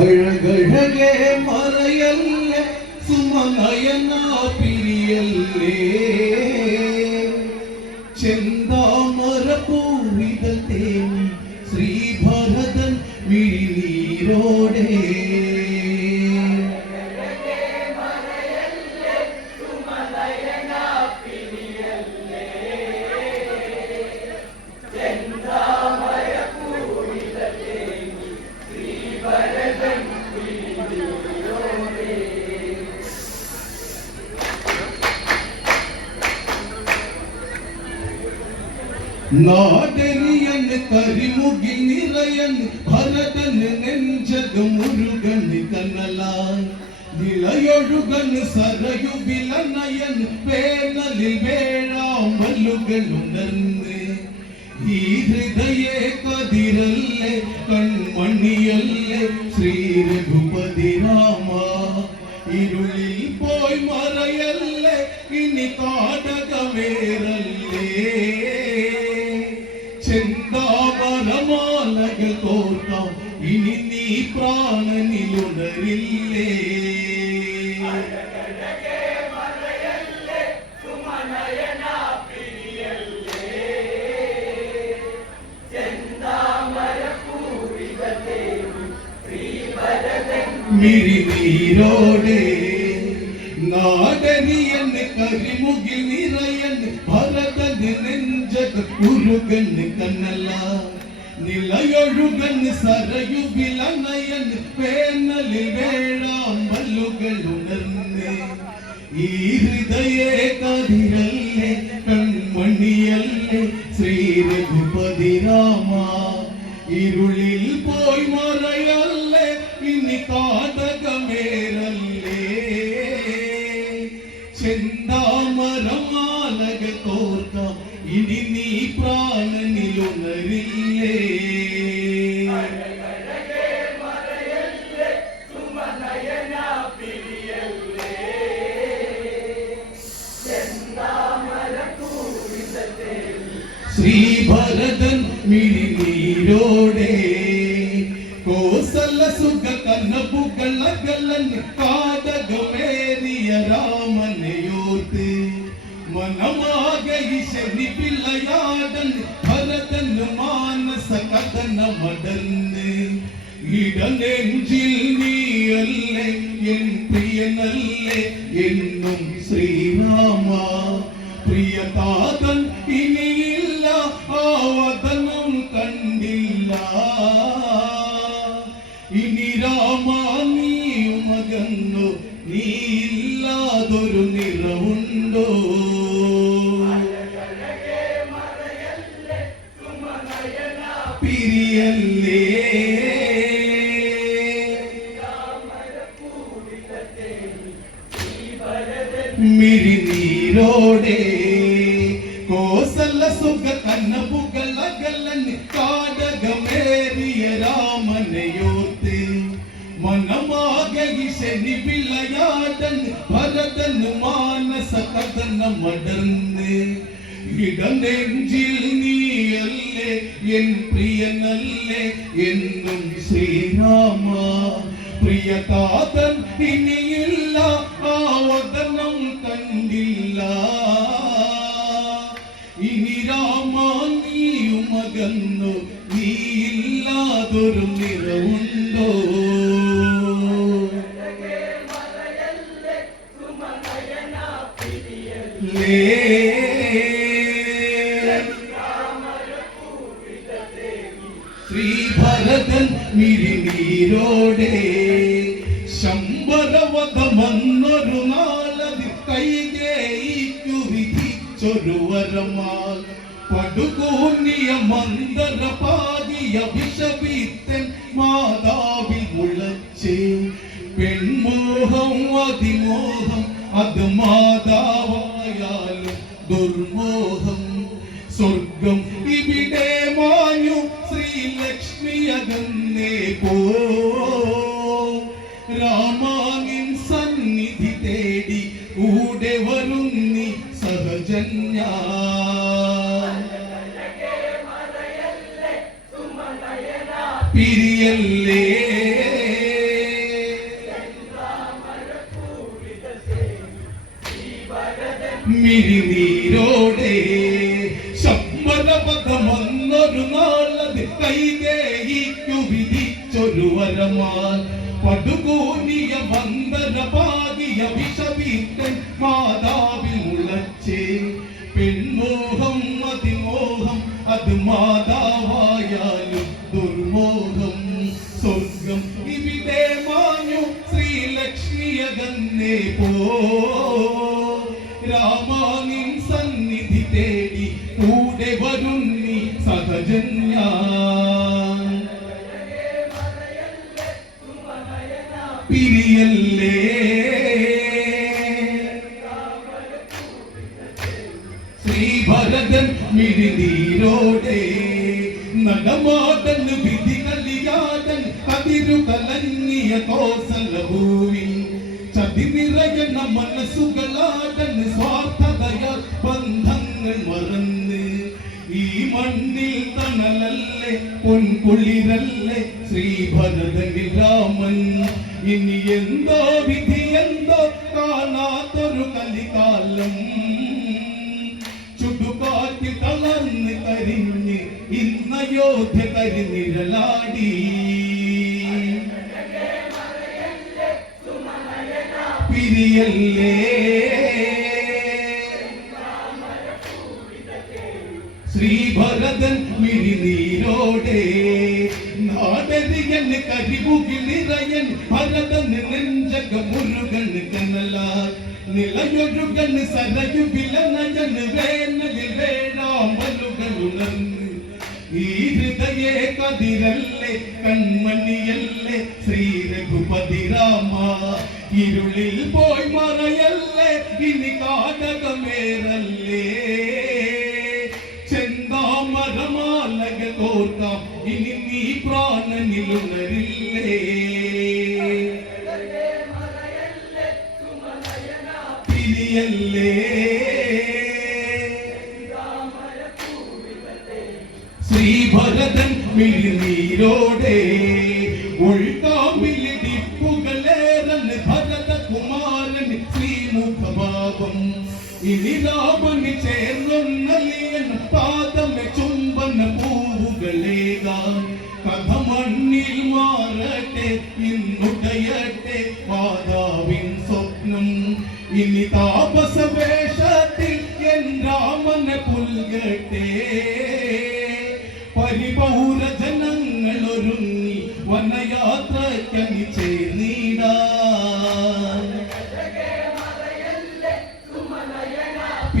അഴകഴകെ മറയല്ലേ സുമനയന പിരിയല്ലേ ചെന്താമര നാടരിയൻ കരിമുകിൽ നിറയൻ ഭരതൻ നെഞ്ചത് മുരുകൻ കണ്ണലാൻ നിളയൊഴുകൻ സരയു വിലനയൻ വേനലിൽ വേഴാമ്പലുകൾ ഉണർന്ന്. ഈ ഹൃദയേ കതിരല്ലേ കൺമണിയല്ലേ ശ്രീ രഘുപതി രാമ. ഇരുളിൽ പ്രാണനിലുണരില്ലേ മിഴിനീരോടെ നാടനിയൻ കരിമുകിൽ നിറയൻ ഭരതൻ നെഞ്ചത് കുരുകൻ കന്നല നിലയൊഴുകൻ സരയു വിലനയൻ വേനലിൽ വേഴാമ്പല്ലുകൾ ഉണർന്ന്. ഈ ഹൃദയെ കതിരല്ലേ കൺമണിയല്ലേ ശ്രീ രഘുപതി രാമ. ഇരുളിൽ പോയി മറയല്ലേ ഇനി കാതകമേറല്ലേ ചെന്താമരമാലക കോർക്കാം ഇനി നീ പ്രാണനിലുണരില്ലേ கொமேரிய ராமனையோர்த்து மனமாக இசனி பிள்ளையாடன் பரதன் மானச கதன மடர்ந்து இடநெஞ்சில் நீ அல்ல என் பிரியனல்ல என்னும் ஸ்ரீராமா. பிரியதாதன் இனி சுகல சுக கண்ண புகழ கலன்னு காடகமேறிய ராமனையோர்த்து மனமாக இசனி பிள்ளையாடன் பரதன் மானச கதன மடர்ந்து இடநெஞ்சில் நீ அல்லே என் பிரியனல்லே என்னும் ஸ்ரீராமா. பிரியதாதன் இனி இல்லா മിഴിനീരോടെ ശമ്പരവധമന്നൊരു നാളതി കൈകേയിക്കു വിധിച്ചൊരു വരമാൽ. പടുകൂന്നിയ മന്ദര പാകിയ വിഷവിത്തൻ മാതാവിൽ മുളച്ച്. പെൺമോഹം അതിമോഹം അത് മാതാവായാലും ദുർമോഹം. സ്വർഗം ഇവിടെ മാഞ്ഞു ശ്രീലക്ഷ്മി അകന്നേ പോ രാമാനിൻ സന്നിധി തേടി കൂടെ വരുന്നി സഹജന്യ. പിരിയല്ലേ? മിരിനീരോടെ ശമ്പളപഥമെന്നൊരു നാളത് കൈകേ വിധിച്ചൊരു വരമാൻ പടുകൂനിയ വന്ദന പാകിയ വിഷവീത്തൻ മാതാവിൽ മുളച്ചേ. പെൺമോഹം അതിമോഹം അത് മാതാവായാലും ദുർമോഹം. സ്വർഗം ഇവിടെ മാഞ്ഞു ശ്രീലക്ഷ്മിയകന്നേ പോ. രാമാനിൻ സന്നിധി നടമാടൻ വിധി കലിയാടൻ അതിരു കലങ്ങിയ കോസലഭൂവിൽ. ചതി നിറയണ മനസ്സുകളാടൻ സ്വാർത്ഥതയ ബന്ധങ്ങൾ മറന്ന്. ഈ മണ്ണിൽ തണലല്ലേ പൊൻകുളിരല്ലേ ശ്രീഭരതനിൽ രാമൻ. ഇനി എന്തോ വിധി എന്തോ കാണാത്തൊരു കലികാലം. ഇന്നയോധ്യ കരിനിഴലാടി പിരിയല്ലേ? ശ്രീഭരതൻ മിരിനീരോടെ നാടരിയൻ കരിമുകിൽ നിറയൻ ഭരതൻ നെഞ്ചക മുരുകൻ കനലാൽ നിലയൊഴുകൻ സരയു വിലനയൻ വേനലിൽ വേണാമ്പലുകൾ ഉണർന്ന് ഈ ഹൃദയേ കതിരല്ലേ കൺമണിയല്ലേ ശ്രീ രഘുപതി രാമ. ഇരുളിൽ പോയി മറയല്ലേ ഇനി കാടകമേറല്ലേ ചെന്താമരമാലകൾ കോർക്കാം ഇനി നീ പ്രാണനിലുണരില്ലേ. ശ്രീഭരതൻ മിഴിനീരോടെ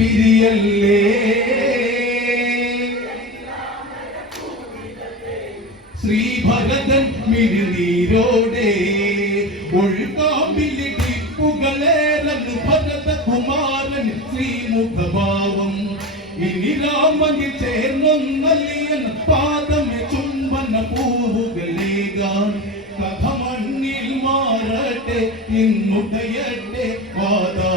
പിരിയല്ലേ? ശ്രീഭരതൻ മിഴിനീരോടെ ഭരത കുമാരൻ ശ്രീമുഖഭാവം. ഇനി രാമനിൽ ചേർന്നൊന്നലിയൻ പാദമെ ചുംബന പൂവുകളേകാൻ കഥ മണ്ണിൽ മാറട്ടെ ഇന്നുടയട്ടെ സ്വപ്നം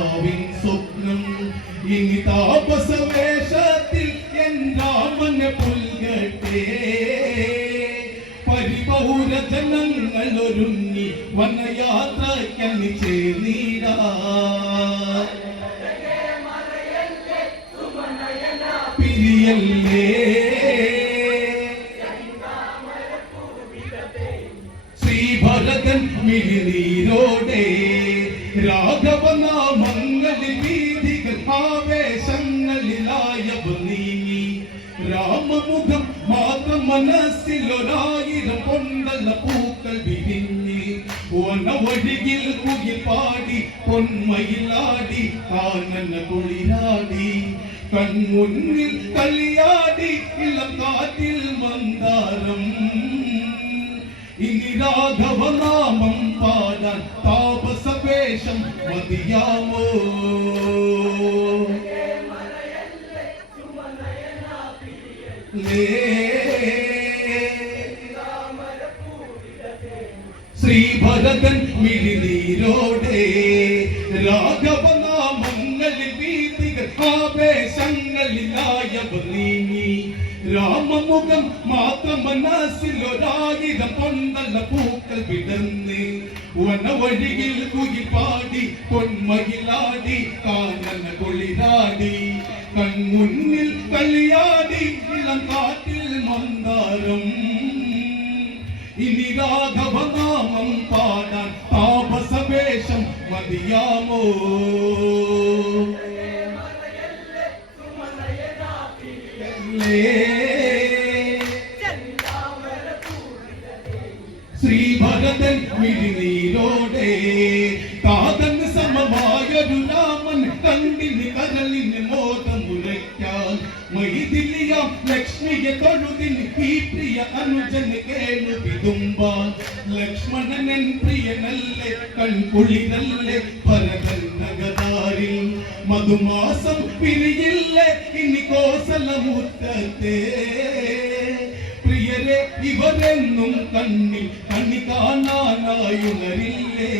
ഇനി താപസവേഷത്തിൽ എൻ രാമനെ പുൽകട്ടെ. പരിപൗര ജനങ്ങൾ ഒരുങ്ങി വനയാത്രയ്ക്കനി ചേർന്നിടാ. പിരിയല്ലേ. ശ്രീഭരതൻ മിഴിനീരോടെ വനവഴിയിൽ കുയിൽ പാടി പൊന്മയിലാടി കാനന കുളിരാടി. കൺമുന്നിൽ കളിയാടി ഇളം കാറ്റിൽ മന്ദാരം. ഇനി രാഘവനാമം പാടാൻ താപസവേഷം മതിയാമോ? ശ്രീഭരതൻ മിഴിനീരോടെ രാഘവനാമങ്ങളിൽ വീതികൾ ആവേശങ്ങളിലായവർ നീങ്ങി. രാമമുഖം മാത്രം മനസ്സിലൊരായിരം പൊന്നല്ല പൂക്കൾ വിടന്ന് വനവഴിയിൽ കുയിപ്പാടി പൊന്മയിലാടി കാനന കൊളിരാടി. കൺമുന്നിൽ കളിയാടി ഇളം കാറ്റിൽ മന്ദാരം. ഇനി രാഘവനാമം പാടാൻ താപസവേഷം മതിയാമോ? ശ്രീഭരതൻ മിഴിനീരോടെ കാതന് സമമായൊരു രാമൻ കണ്ടിന് കരളിന് മോതമുരയ്ക്കാൻ മൈഥിലിയാം ലക്ഷ്മിയെ തൊഴുതിന് ഈ പ്രിയ അനുജന് കേണു വിതുമ്പാൻ. ലക്ഷ്മണനൻ പ്രിയനല്ലേ കൺകുളിരല്ലേ ഭരതൻ നഗതാരിൽ. മധുമാസം പിരിയില്ല ഇനി കോസലമുറ്റത്തെ പ്രിയരെ ഇവരെന്നും കണ്ണിൽ കണ്ണി കാണാനായുണരില്ലേ.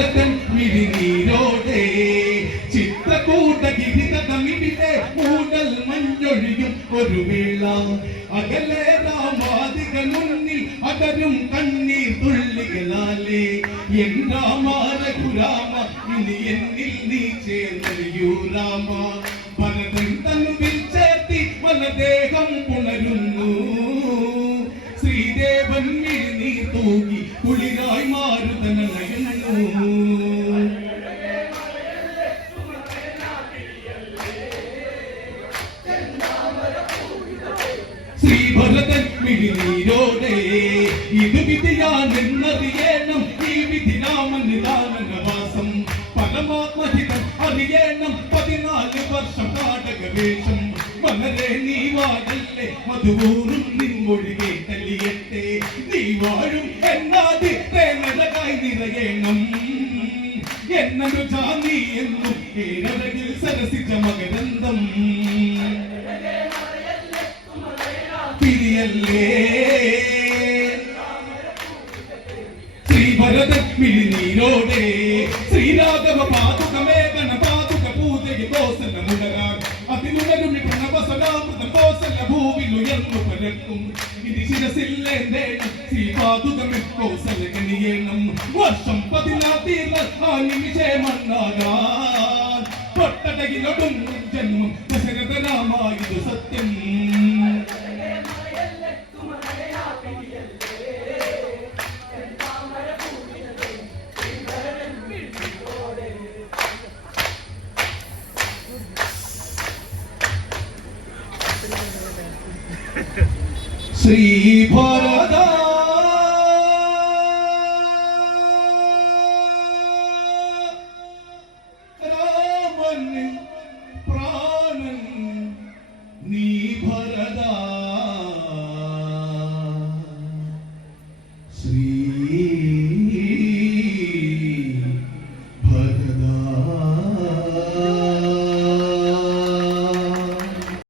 ശ്രീഭരതൻ ഗിരിത തമിഴിലെ മൂടൽ മഞ്ഞൊഴിയും ഒരു വേള. അകലെ രാമാദികൾ മുന്നിൽ അകരും കണ്ണീർ തുള്ളികളാലേ. എൻ രാമ രഘുരാമ ഇനി എന്നിൽ നീ ചേർന്നറിയൂ രാമ. ഭരതൻ തന്നുവിൽ ചേർത്തി വലദേഹം പുണരുന്നു. ശ്രീദേവൻ നീർ തൂകി കുളിരായി മാറുതനയന്നു ശ്രീഭരതൻ മിഴിനീരോടെ ഇത് വിധിയാണെന്നറിയണം. ഈ വിധി രാമനിദാനവാസം പരമാത്മഹിതം അറിയണം. പതിനാല് വർഷം നാടകവേഷം വളരെ നീ വാഴല്ലേ? മധുപൂറും നിൻമൊഴി തല്ലിയട്ടെ. നീ വാഴും എന്നാതി തേനഴകായി നിറയണം. എന്നൊരു ജാതി എന്നും സരസിച്ച മകരന്തം. പിരിയല്ലേ? ശ്രീഭരതൻ നീരോടെ ശ്രീരാഘവ പാതുകമേ ഉയർന്നു പരക്കും ഇനി ശിരസില്ലേണ്ടേണം ശ്രീ പാതുകമേ കോസല ഗണിയേണം വർഷം പതിനാത്തീർന്ന ആ നിമിഷേ മണ്ണാകാൻ തൊട്ടടകിലൊടും ജന്മം ദശരഥനാമായത് സത്യം Sri Bharata